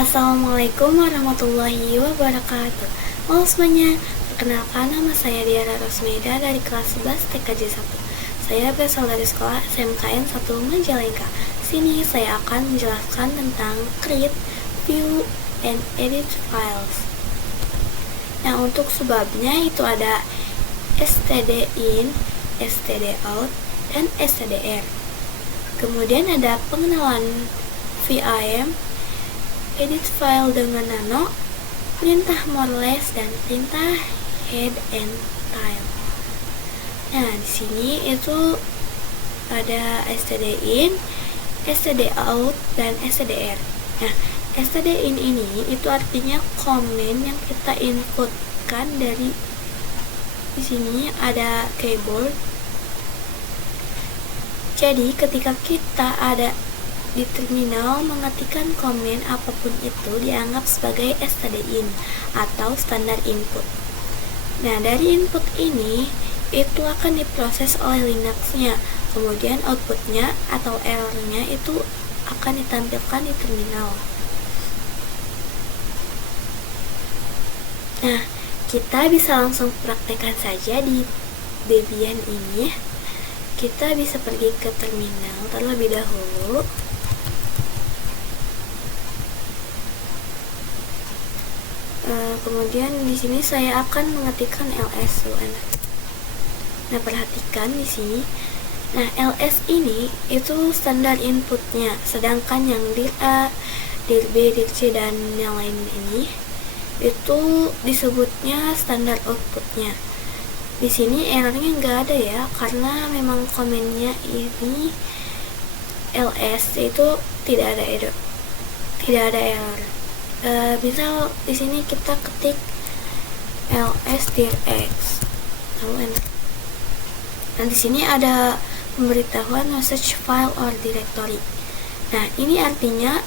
Assalamualaikum warahmatullahi wabarakatuh. Halo semuanya, perkenalkan nama saya Diara Rosmeda dari kelas 11 TKJ 1. Saya berasal dari sekolah SMKN 1 Majalengka. Di sini saya akan menjelaskan tentang create, view, and edit files. Nah, untuk sebabnya itu ada stdin, stdout, dan stdr. Kemudian ada pengenalan vim, edit file dengan nano, perintah moreless, dan perintah head and tail. Nah, di sini itu ada stdin, stdout, dan stdr. Nah, stdin ini itu artinya komen yang kita inputkan dari di sini ada keyboard. Jadi ketika kita ada di terminal mengetikkan komen apapun itu dianggap sebagai stdin atau standar input. Nah, dari input ini itu akan diproses oleh Linux-nya. Kemudian outputnya atau error-nya itu akan ditampilkan di terminal. Nah, kita bisa langsung praktekkan saja di Debian ini. Kita bisa pergi ke terminal terlebih dahulu. Kemudian di sini saya akan mengetikkan ls. Nah, perhatikan di sini. Nah, ls ini itu standar inputnya, sedangkan yang dir A, dir B, dir C, dan yang lain ini itu disebutnya standar outputnya. Di sini errornya nggak ada ya, karena memang komennya ini ls itu tidak ada error. Misal di sini kita ketik ls dir x, lalu enter. Nah, di sini ada pemberitahuan message file or directory. Nah, ini artinya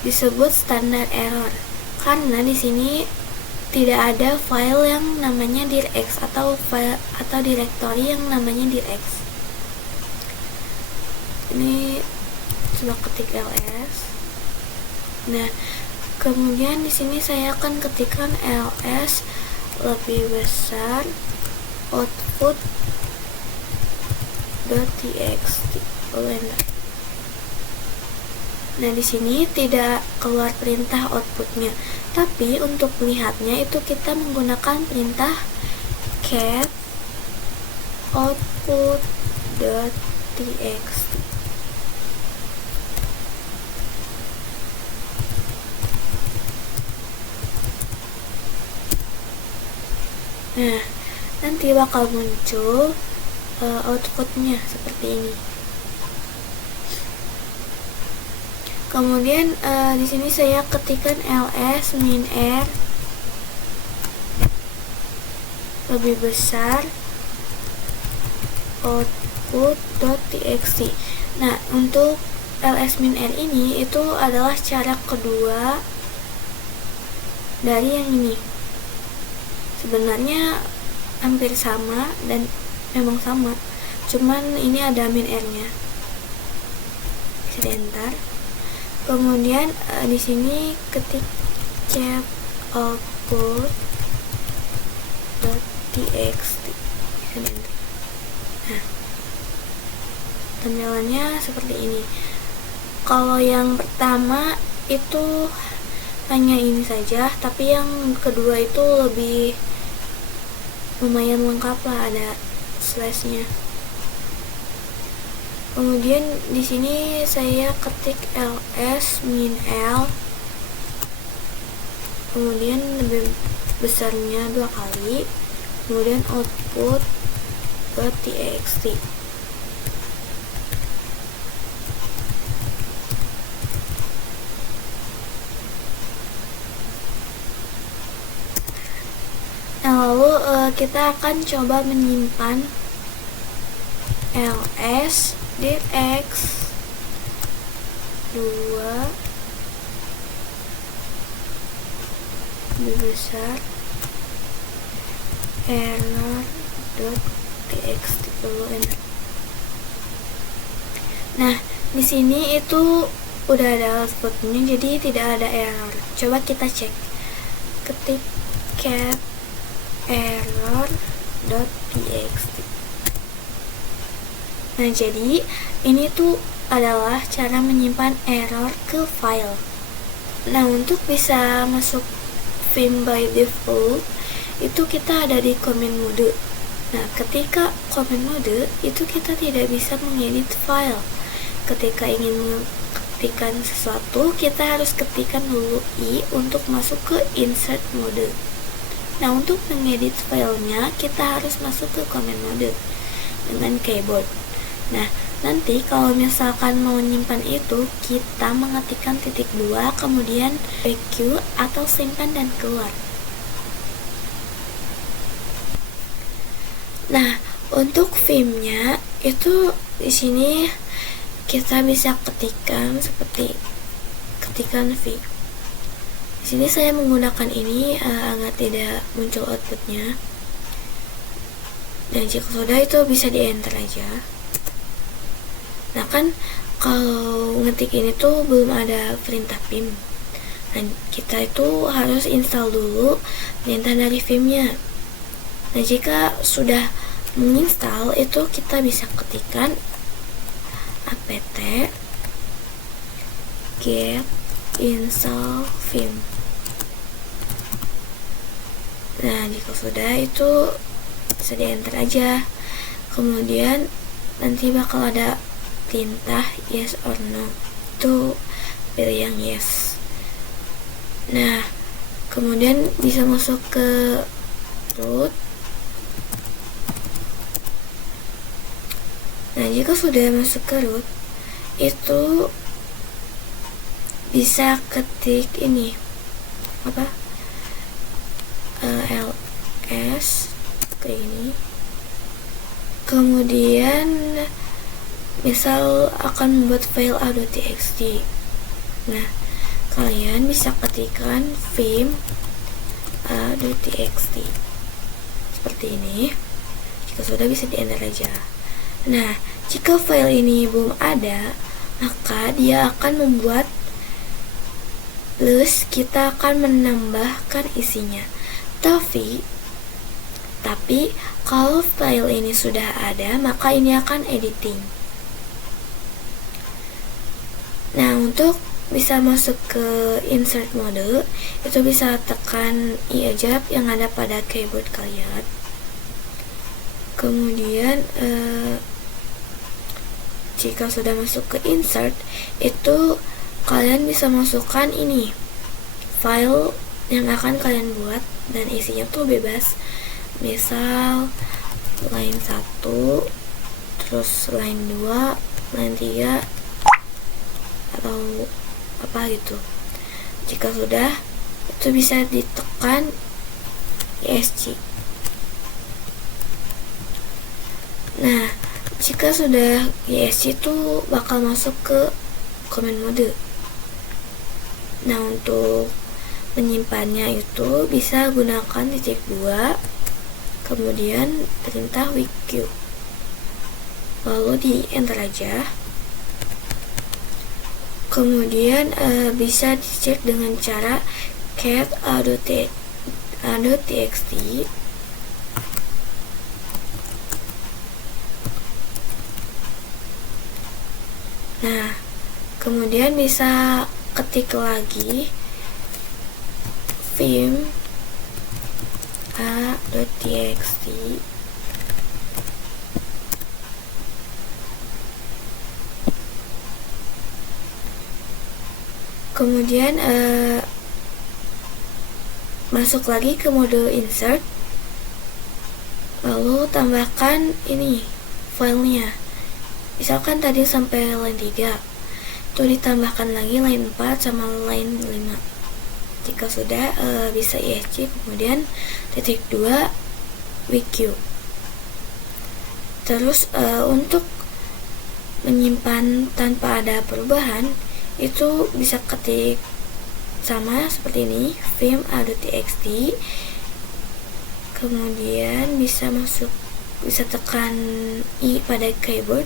disebut standar error karena di sini tidak ada file yang namanya dirx atau file atau directory yang namanya dirx. Ini coba ketik ls. Nah, kemudian di sini saya akan ketikkan ls lebih besar output.txt. Nah, di sini tidak keluar perintah outputnya, tapi untuk melihatnya itu kita menggunakan perintah cat output.txt. Nah, nanti bakal muncul outputnya seperti ini. Kemudian di sini saya ketikkan ls min r lebih besar output.txt. Nah, untuk ls min r ini itu adalah cara kedua dari yang ini. Sebenarnya hampir sama dan memang sama, cuman ini ada min r-nya. Sebentar. Kemudian di sini ketik check output.txt. Nah, tampilannya seperti ini. Kalau yang pertama itu hanya ini saja, tapi yang kedua itu lebih lumayan lengkap lah, ada slashnya. Kemudian di sini saya ketik ls min l, kemudian lebih besarnya 2 kali, kemudian output.txt. Nah, lalu kita akan coba menyimpan ls dir x 2 lebih besar error.txt dulu. Nah, di sini itu udah ada outputnya, jadi tidak ada error. Coba kita cek, ketik cat error.txt. Nah, jadi ini tuh adalah cara menyimpan error ke file. Nah, untuk bisa masuk Vim by default itu kita ada di command mode. Nah, ketika command mode itu kita tidak bisa mengedit file. Ketika ingin mengetikkan sesuatu, kita harus ketikkan dulu I untuk masuk ke insert mode. Nah, untuk mengedit filenya kita harus masuk ke command mode dengan keyboard. Nah, nanti kalau misalkan mau menyimpan itu, kita mengetikkan titik 2 kemudian EQ atau simpan dan keluar. Nah, untuk Vim-nya itu di sini kita bisa ketikkan seperti ketikan V. Di sini saya menggunakan ini agar tidak muncul outputnya. Dan jika sudah itu bisa di enter aja. Nah, kan kalau ngetik ini tuh belum ada perintah Vim. Dan kita itu harus install dulu perintah dari Vim-nya. Nah, jika sudah menginstal itu kita bisa ketikkan apt get install vim. Nah, jika sudah itu bisa di enter aja. Kemudian nanti bakal ada perintah yes or no. Itu pilih yang yes. Nah, kemudian bisa masuk ke root. Nah, jika sudah masuk ke root, itu bisa ketik ini ls kayak ini. Kemudian misal akan membuat file a.txt. Nah, kalian bisa ketikkan vim a.txt seperti ini. Jika sudah bisa di enter aja. Nah, jika file ini belum ada, maka dia akan membuat plus kita akan menambahkan isinya. Tapi kalau file ini sudah ada, maka ini akan editing. Nah, untuk bisa masuk ke insert mode, itu bisa tekan I aja yang ada pada keyboard kalian. Kemudian jika sudah masuk ke insert, itu kalian bisa masukkan ini file yang akan kalian buat dan isinya tuh bebas. Misal line 1, terus line 2, line 3 atau apa gitu. Jika sudah, itu bisa ditekan ESC. Nah, jika sudah ESC itu bakal masuk ke command mode. Nah, untuk menyimpannya itu bisa gunakan titik 2 kemudian perintah wq, lalu di enter aja. Kemudian bisa dicek dengan cara cat a.txt. Nah, kemudian bisa ketik lagi vim a.txt. Kemudian masuk lagi ke mode insert, lalu tambahkan ini filenya. Misalkan tadi sampai line 3, itu ditambahkan lagi line 4 sama line 5. Jika sudah bisa ESC, kemudian titik 2 wq. Terus untuk menyimpan tanpa ada perubahan, itu bisa ketik sama seperti ini, vim a.txt. Kemudian bisa tekan I pada keyboard,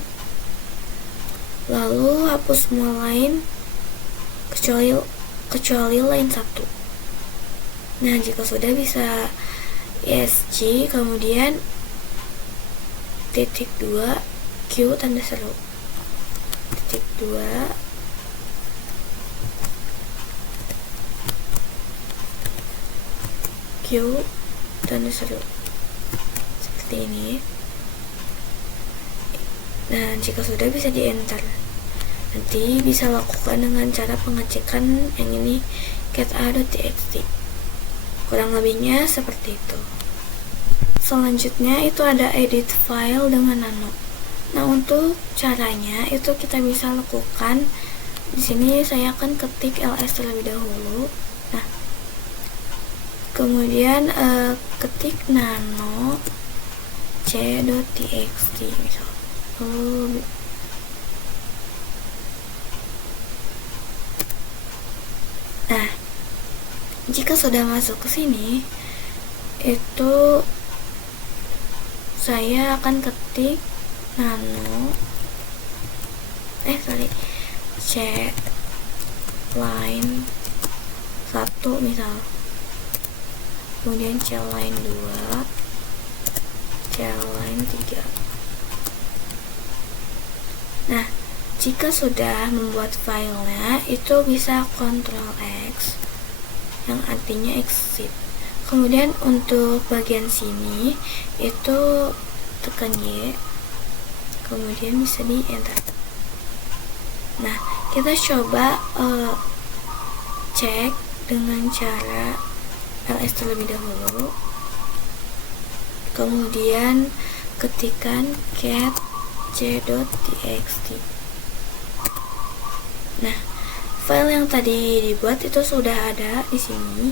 lalu hapus semua line kecuali line 1. Nah, jika sudah bisa ESC, kemudian titik 2 Q tanda seru, titik 2 Q tanda seru, seperti ini. Nah, jika sudah bisa di enter. Nanti bisa lakukan dengan cara pengecekan yang ini cat.a.txt. Kurang lebihnya seperti itu. Selanjutnya itu ada edit file dengan nano. Nah, untuk caranya itu kita bisa lakukan di sini. Saya akan ketik ls terlebih dahulu. Nah, kemudian ketik nano c.txt misal. Nah, jika sudah masuk ke sini, itu saya akan ketik nano c line 1 misal, kemudian c line 2, c line 3. Nah, jika sudah membuat filenya, itu bisa Ctrl X yang artinya exit. Kemudian untuk bagian sini itu tekan Y, kemudian bisa di enter. Nah, kita coba cek dengan cara ls terlebih dahulu, kemudian ketikkan cat c.txt. Nah, file yang tadi dibuat itu sudah ada di sini.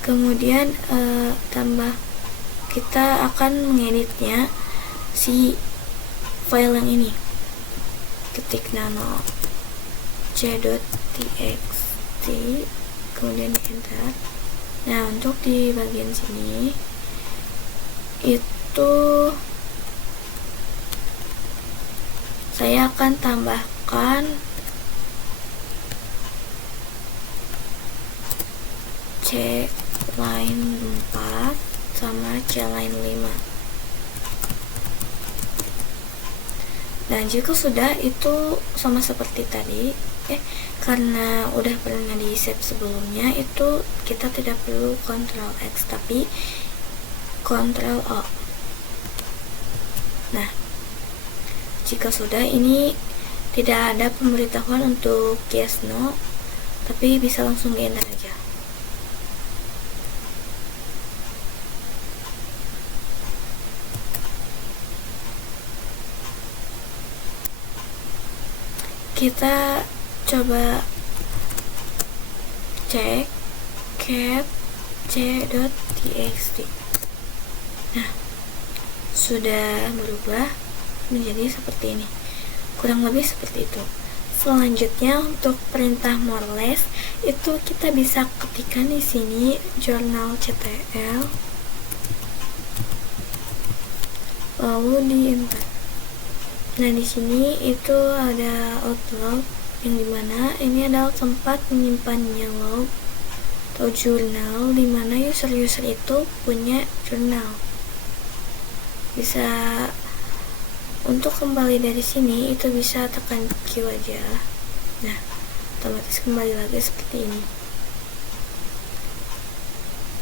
Kemudian kita akan mengeditnya si file yang ini. Ketik nano c.txt, kemudian di enter. Nah, untuk di bagian sini itu saya akan tambahkan C line 4 sama C line 5. Dan jika sudah, itu sama seperti tadi, karena udah pernah di save sebelumnya, itu kita tidak perlu Ctrl X tapi Ctrl O. Nah, jika sudah, ini tidak ada pemberitahuan untuk yes no, tapi bisa langsung di enter aja. Kita coba cek cat c.txt. Nah, sudah berubah menjadi seperti ini, kurang lebih seperti itu. Selanjutnya untuk perintah more less itu kita bisa ketikkan di sini journalctl, lalu di enter. Nah, di sini itu ada outlook, yang dimana ini adalah tempat menyimpannya log atau jurnal, dimana user-user itu punya jurnal. Bisa untuk kembali dari sini itu bisa tekan Q aja. Nah, otomatis kembali lagi seperti ini.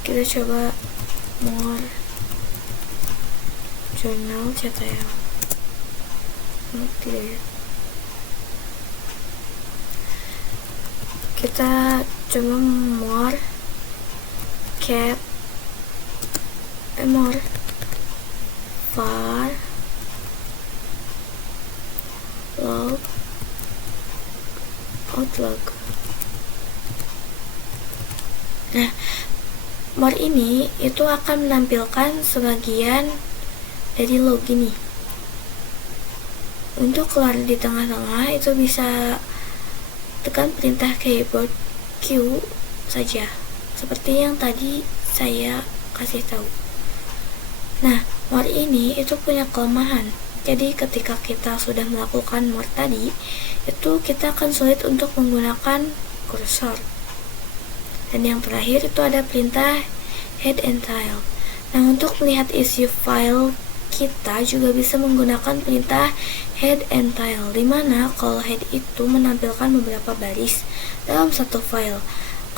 Kita coba more journalctl. Tidak ya. Kita coba more var log outlook. Nah, more ini itu akan menampilkan sebagian dari log ini. Untuk keluar di tengah-tengah itu bisa tekan perintah keyboard Q saja, seperti yang tadi saya kasih tahu. Nah, more ini itu punya kelemahan. Jadi ketika kita sudah melakukan more tadi, itu kita akan sulit untuk menggunakan kursor. Dan yang terakhir itu ada perintah head and tail. Nah, untuk melihat isi file kita juga bisa menggunakan perintah head and tail, dimana kalau head itu menampilkan beberapa baris dalam satu file.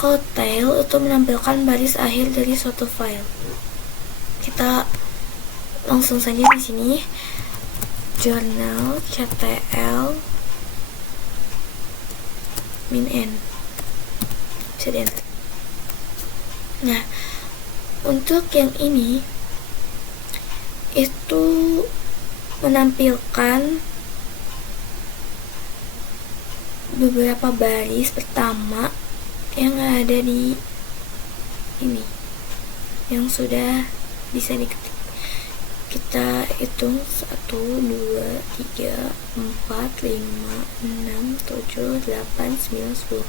Kalau tail itu menampilkan baris akhir dari suatu file. Kita langsung saja di sini. Journal ctl min n. Bisa di enter. Nah, untuk yang ini itu menampilkan beberapa baris pertama yang ada di ini yang sudah bisa diketik. Kita hitung 1, 2, 3, 4, 5, 6, 7, 8, 9, 10.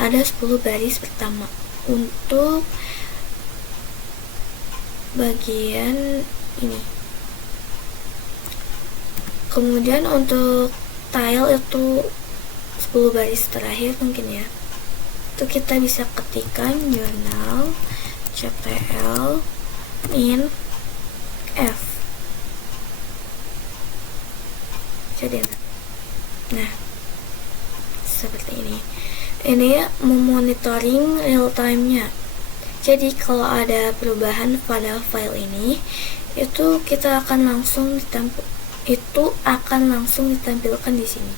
Ada 10 baris pertama untuk bagian ini. Kemudian untuk tile itu 10 baris terakhir mungkin ya. Itu kita bisa ketikkan journal ctl min f. Jadi, nah seperti ini. Ini memonitoring real time-nya. Jadi kalau ada perubahan pada file ini, itu akan langsung ditampilkan di sini.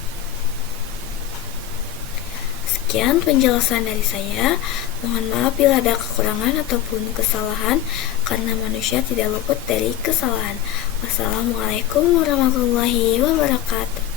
Sekian penjelasan dari saya. Mohon maaf bila ada kekurangan ataupun kesalahan, karena manusia tidak luput dari kesalahan. Wassalamualaikum warahmatullahi wabarakatuh.